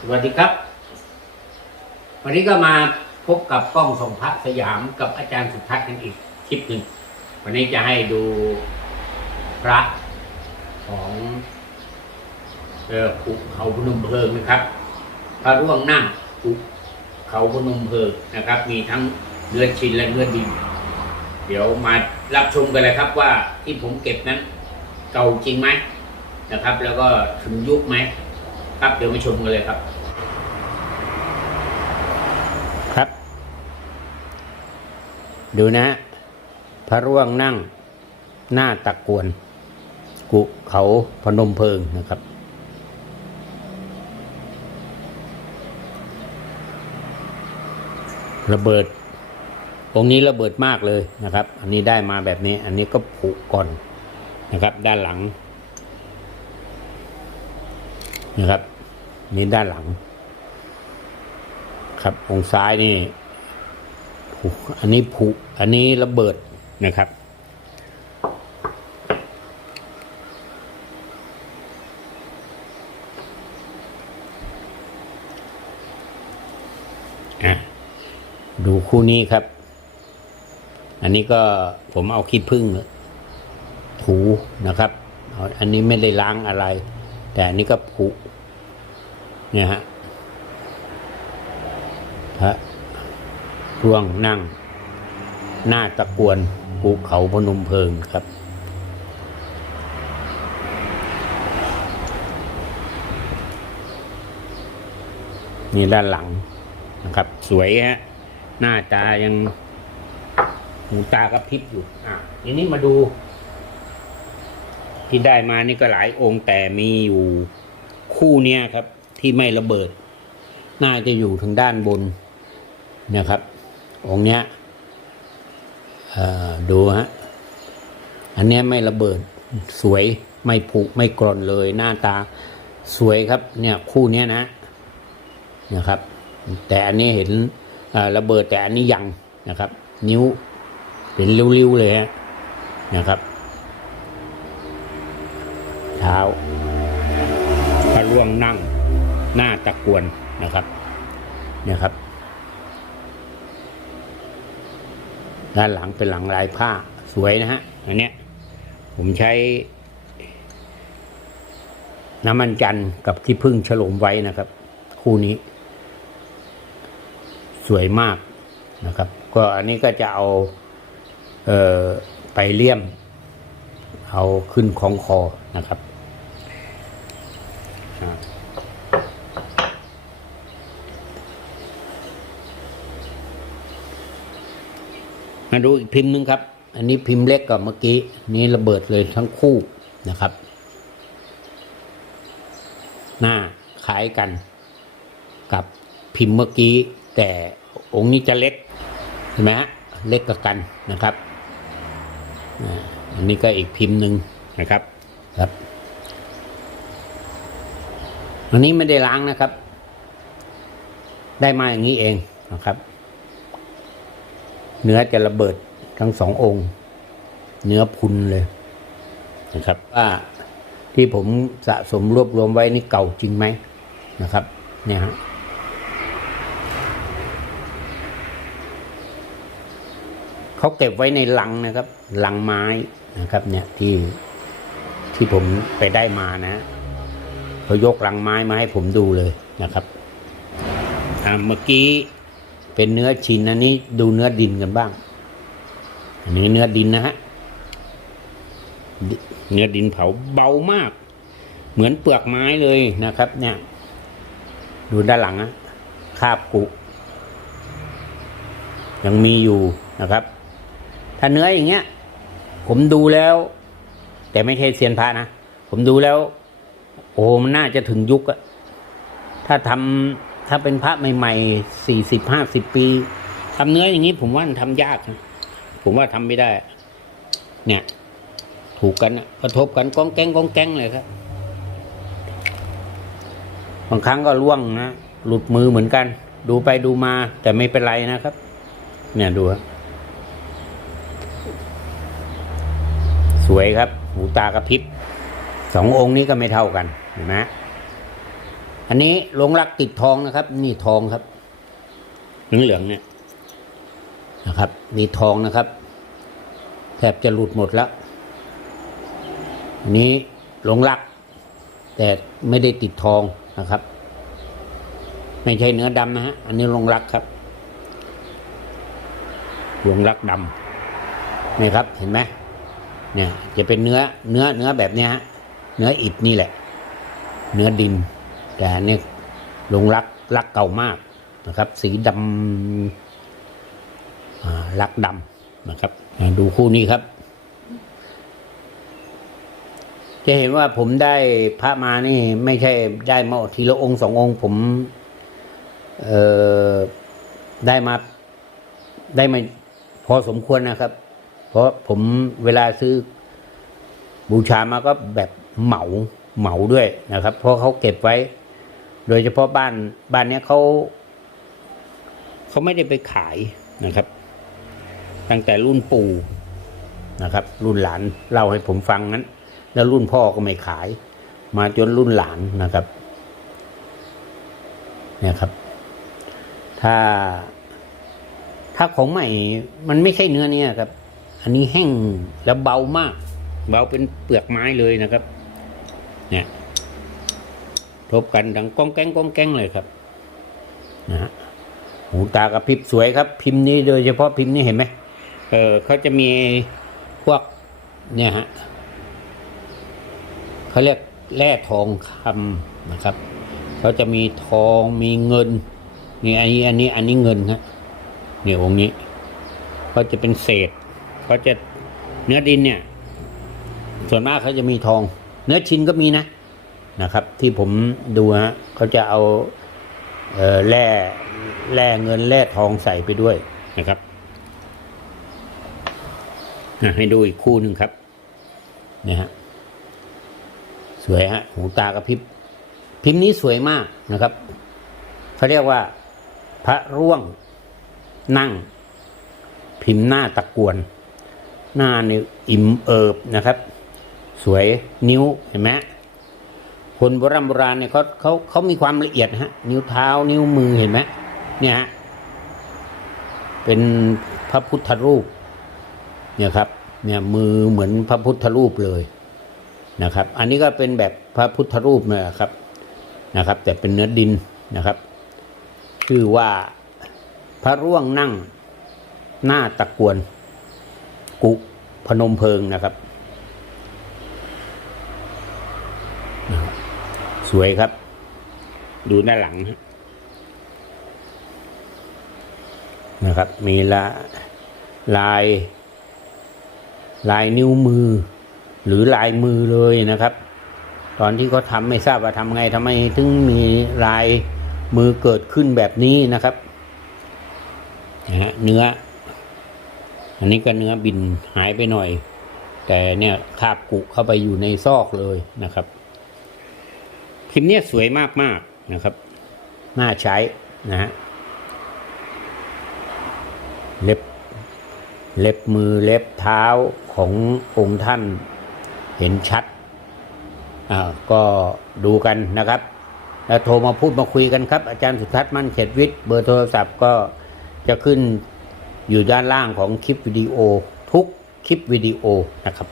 สวัสดีครับ วันนี้ก็มาพบกับกล้องส่งพระสยามกับอาจารย์สุทัศน์กันอีกคลิปหนึ่ง วันนี้จะให้ดูพระของเออภูเขาพนมเพลิงนะครับ พระร่วงนั่งภูเขาพนมเพลิงนะครับ มีทั้งเนื้อชิ้นและเนื้อดิน เดี๋ยวมารับชมกันเลยครับว่าที่ผมเก็บนั้น เก่าจริงไหมนะครับ แล้วก็ถึงยุคไหม ครับ เดี๋ยวมาชมกันเลยครับ ครับ ดูนะ พระร่วงนั่งหน้าตะกวน กุเขาพนมเพลิงนะครับระเบิด องค์นี้ระเบิดมากเลยนะครับ อันนี้ได้มาแบบนี้ อันนี้ก็ผุก่อนนะครับ ด้านหลังนะครับ นี่ด้านหลัง ครับองซ้ายนี่อันนี้ผุอันนี้ระเบิดนะครับ ดูคู่นี้ครับ อันนี้ก็ผมเอาขี้ผึ้งถูนะครับอาอันนี้ไม่ได้ล้างอะไร แต่อันนี้ก็ผุ เนี่ยฮะพระร่วงนั่ง หน้าตะกวนภูเขาพนมเพลิงครับ นี่ด้านหลังนะครับ สวยฮะ หน้าตายังหูตากระพริบอยู่ อะทีนี้มาดู ที่ได้มานี่ก็หลายองค์แต่มีอยู่คู่เนี้ยครับ ที่ไม่ระเบิด น่าจะอยู่ทางด้านบนนะครับ องค์เนี้ยดูฮะ อันเนี้ยไม่ระเบิดสวยไม่ผุไม่กร่อนเลยหน้าตาสวยครับเนี่ยคู่เนี้ยนะนะครับ แต่อันนี้เห็นระเบิดแต่อันนี้ยังนะครับ นิ้วเป็นริ้วๆเลยฮะนะครับเท้าพระร่วงนั่ง หน้าตะกวนนะครับเนี่ยครับ ด้านหลังเป็นหลังลายผ้าสวยนะฮะอันเนี้ยผมใช้ น้ำมันจันกับที่พึ่งฉลมไว้นะครับ คู่นี้ สวยมากนะครับ ก็อันนี้ก็จะเอาเอ่อไปเลี่ยม เอาขึ้นของคอนะครับ มาดูอีกพิมพ์หนึงครับ อันนี้พิมพ์เล็กกว่าเมื่อกี้ นี้ระเบิดเลยทั้งคู่นะครับ หน้าคล้ายกันกับพิมพ์เมื่อกี้ แต่องค์นี้จะเล็กเห็นไหมฮะเล็กกว่ากันนะครับอันนี้ก็อีกพิมพ์หนึ่งนะครับครับ อันนี้ไม่ได้ล้างนะครับ ได้มาอย่างนี้เองนะครับ เนื้อจะระเบิดทั้งสององค์ เนื้อพุนเลยนะครับว่าที่ผมสะสมรวบรวมไว้นี่เก่าจริงไหมนะครับ เนี่ยฮะเขาเก็บไว้ในลังนะครับลังไม้นะครับ เนี่ยที่ที่ผมไปได้มานะเขายกลังไม้มาให้ผมดูเลยนะครับอ่าเมื่อกี้ เป็นเนื้อชิ้นอันนี้ดูเนื้อดินกันบ้าง อันนี้เนื้อดินนะฮะ เนื้อดินเผาเบามาก เหมือนเปลือกไม้เลยนะครับ เนี่ย ดูด้านหลังนะคาบกุ ยังมีอยู่นะครับ ถ้าเนื้ออย่างเงี้ย ผมดูแล้ว แต่ไม่ใช่เซียนพระนะ ผมดูแล้ว โอ้มันน่าจะถึงยุคอะถ้าทำ ถ้าเป็นพระใหม่ๆสี่สิบห้าสิบปีทำเนื้ออย่างนี้ผมว่ามันทำยากนะผมว่าทำไม่ได้ เนี่ย ถูกกันกระทบกันก้องแกงก้องแกงเลยครับบางครั้งก็ล่วงนะหลุดมือเหมือนกัน ดูไปดูมา แต่ไม่เป็นไรนะครับ เนี่ยดูครับสวยครับ หูตากระพริบสององค์นี้ก็ไม่เท่ากันเห็นไหม อันนี้ลงรักติดทองนะครับ นี่ทองครับเหลืองๆเนี่ยนะครับนี่ทองนะครับแทบจะหลุดหมดแล้วอันนี้หลงรัก แต่ไม่ได้ติดทองนะครับ ไม่ใช่เนื้อดำนะฮะอันนี้หลงรักครับหลงรักดำนี่ครับเห็นไหมเนี่ย จะเป็นเนื้อเนื้อเนื้อแบบเนี้ยฮะเนื้ออิฐนี่แหละ เนื้อดิน แต่อันนี่หลงรักรักเก่ามากนะครับ สีดำรักดำนะครับ ดูคู่นี้ครับ จะเห็นว่าผมได้พระมานี่ ไม่ใช่ได้มาทีละองค์สององค์ ผมเอ่อได้มาได้มาพอสมควรนะครับ เพราะผมเวลาซื้อบูชามาก็แบบเหมาเหมาด้วยนะครับ เพราะเขาเก็บไว้ โดยเฉพาะบ้านบ้านเนี้ยเขาเขาไม่ได้ไปขายนะครับ ตั้งแต่รุ่นปู่นะครับ รุ่นหลานเล่าให้ผมฟังนั้น แล้วรุ่นพ่อก็ไม่ขาย มาจนรุ่นหลานนะครับ เนี่ยครับ ถ้าถ้าของใหม่มันไม่ใช่เนื้อเนี่ยครับ อันนี้แห้งแล้วเบามาก เบาเป็นเปลือกไม้เลยนะครับ เนี่ย ทบกันดังก้องแก้งก้องแก้งเลยครับนะฮะหูตากระพริบสวยครับ พิมพ์นี้โดยเฉพาะพิมพ์นี้เห็นไหมเออเขาจะมีพวกเนี่ยฮะเขาเรียกแร่ทองคำนะครับเขาจะมีทองมีเงินนี่อันนี้อันนี้อันนี้เงินฮะเนี่ยองค์นี้เขาจะเป็นเศษเขาจะเนื้อดินเนี่ย ส่วนมากเขาจะมีทอง เนื้อชิ้นก็มีนะ นะครับ ที่ผมดูฮะเขาจะเอาเออแร่แร่เงินแร่ทองใส่ไปด้วยนะครับให้ดูอีกคู่หนึ่งครับเนี่ยฮะสวยฮะหูตากระพริบพิมพ์นี้สวยมากนะครับเขาเรียกว่า พระร่วงนั่ง พิมพ์หน้าตะกวน หน้านี่อิ่มเอิบนะครับ สวยนิ้วเห็นไหม คนโบราณโบราณเนี่ยเขาเขาเขามีความละเอียดฮะ นิ้วเท้านิ้วมือเห็นไหมเนี่ยฮะเป็นพระพุทธรูป เนี่ยครับ เนี่ยมือเหมือนพระพุทธรูปเลยนะครับ อันนี้ก็เป็นแบบพระพุทธรูปนี่ยครับนะครับ แต่เป็นเนื้อดินนะครับ ชื่อว่าพระร่วงนั่งหน้าตะกวน กุพนมเพิงนะครับ ส วยครับ ดูด้านหลัง นะครับ มีละลาย ลายนิ้วมือ หรือลายมือเลยนะครับ ตอนที่เขาทำไม่ทราบว่าทำไงทำไมถึงมีลายมือเกิดขึ้นแบบนี้นะครับนะฮะเนื้อ อันนี้ก็เนื้อบินหายไปหน่อย แต่เนี่ยคาบกุเข้าไปอยู่ในซอกเลยนะครับ พิมพ์เนี่ยสวยมากๆนะครับ น่าใช้นะฮะเล็บเล็บมือเล็บเท้าขององค์ท่านเห็นชัดอ่าก็ดูกันนะครับ แล้วโทรมาพูดมาคุยกันครับ อาจารย์สุทัศน์มั่นเขตวิทย์เบอร์โทรศัพท์ก็จะขึ้นอยู่ด้านล่างของคลิปวิดีโอทุกคลิปวิดีโอนะครับ